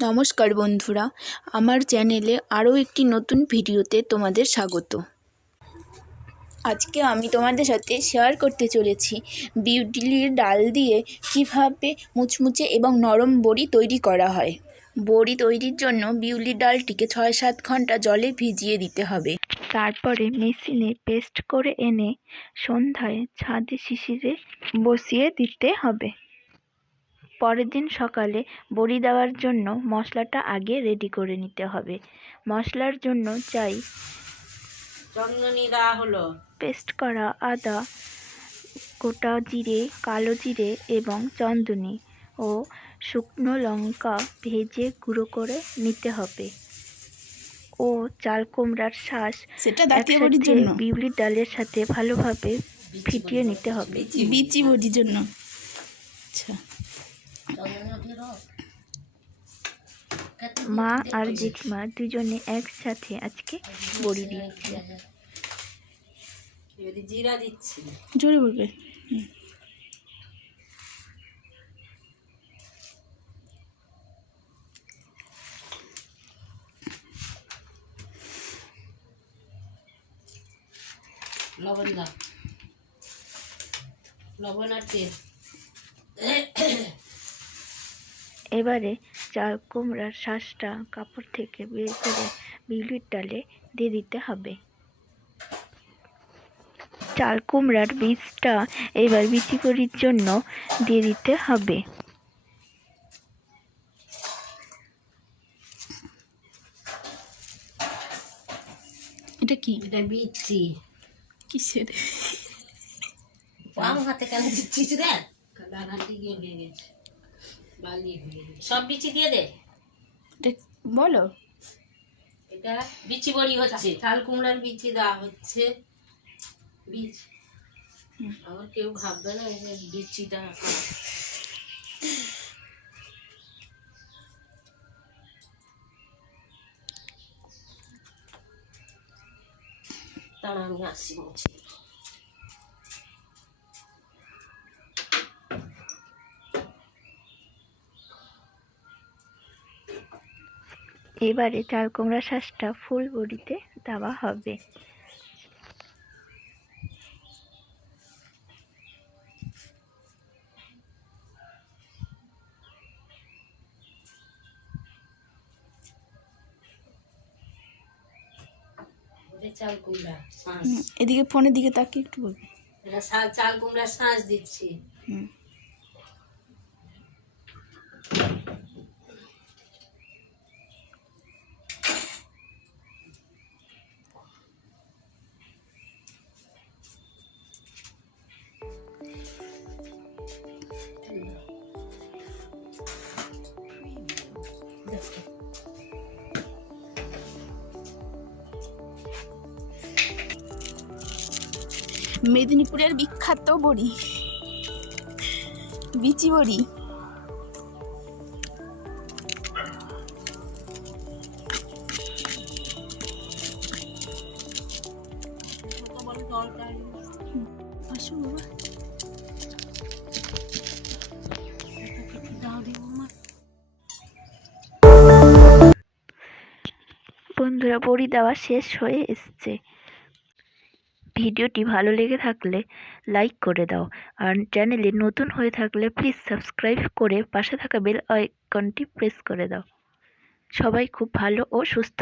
নমস্কার বন্ধুরা, আমার চ্যানেলে আরও একটি নতুন ভিডিওতে তোমাদের স্বাগত। আজকে আমি তোমাদের সাথে শেয়ার করতে চলেছি বিউলির ডাল দিয়ে কীভাবে মুচমুচে এবং নরম বড়ি তৈরি করা হয়। বড়ি তৈরির জন্য বিউলির ডালটিকে ছয় সাত ঘণ্টা জলে ভিজিয়ে দিতে হবে। তারপরে মেশিনে পেস্ট করে এনে সন্ধ্যায় ছাদে শিশিরে বসিয়ে দিতে হবে। পরের দিন সকালে বড়ি দেওয়ার জন্য মশলাটা আগে রেডি করে নিতে হবে। মশলার জন্য চাই হলো। পেস্ট করা আদা গোটা জিরে কালো জিরে এবং চন্দনী ও শুকনো লঙ্কা ভেজে গুঁড়ো করে নিতে হবে। ও চাল কুমড়ার শ্বাস সেটা দাঁতিয়ে বড়ির জন্য? বিউলির ডালের সাথে ভালোভাবে ফিটিয়ে নিতে হবে। বিচি বড়ির জন্য। আচ্ছা। মা আর জেঠিমা দুজনে একসাথে আজকে বড়ি দিচ্ছে। জিরা দিচ্ছি। জোরে বলবে। লবণ দাও। লবণ আর তেল। এবারে চাল কুমড়ার শাঁসটা কাপড় থেকে বের করে বিউলির ডালে দিয়ে দিতে হবে। চাল কুমড়ার বীজটা এবার বিচি করির জন্য দিয়ে দিতে হবে। এটা কি? এটা বিচ্ছি কিসের? বাম হাতে কেন দিচ্ছিস রে? গেছে সব বিচি দিয়ে দে। বলো। এটা বিচি বড়ি হচ্ছে চাল কুমড়ার বিচি দেওয়া হচ্ছে। বীজ আবার কেউ ভাববে না এই যে বিচিটা। দাঁড়া আমি আসছি মুছে। এবারে চাল কুমড়া শ্বাসটা ফুল বড়িতে দেওয়া হবে। এদিকে ফোনের দিকে তাকিয়ে একটু বলবে। চাল কুমড়ার শাঁস দিচ্ছি। হুম। মেদিনীপুরের বিখ্যাত বড়ি। বিচি বড়ি। বন্ধুরা বড়ি দেওয়া শেষ হয়ে এসছে। ভিডিওটি ভালো লেগে থাকলে লাইক করে দাও। আর চ্যানেলে নতুন হয়ে থাকলে প্লিজ সাবস্ক্রাইব করে পাশে থাকা বেল আইকনটি প্রেস করে দাও। সবাই খুব ভালো ও সুস্থ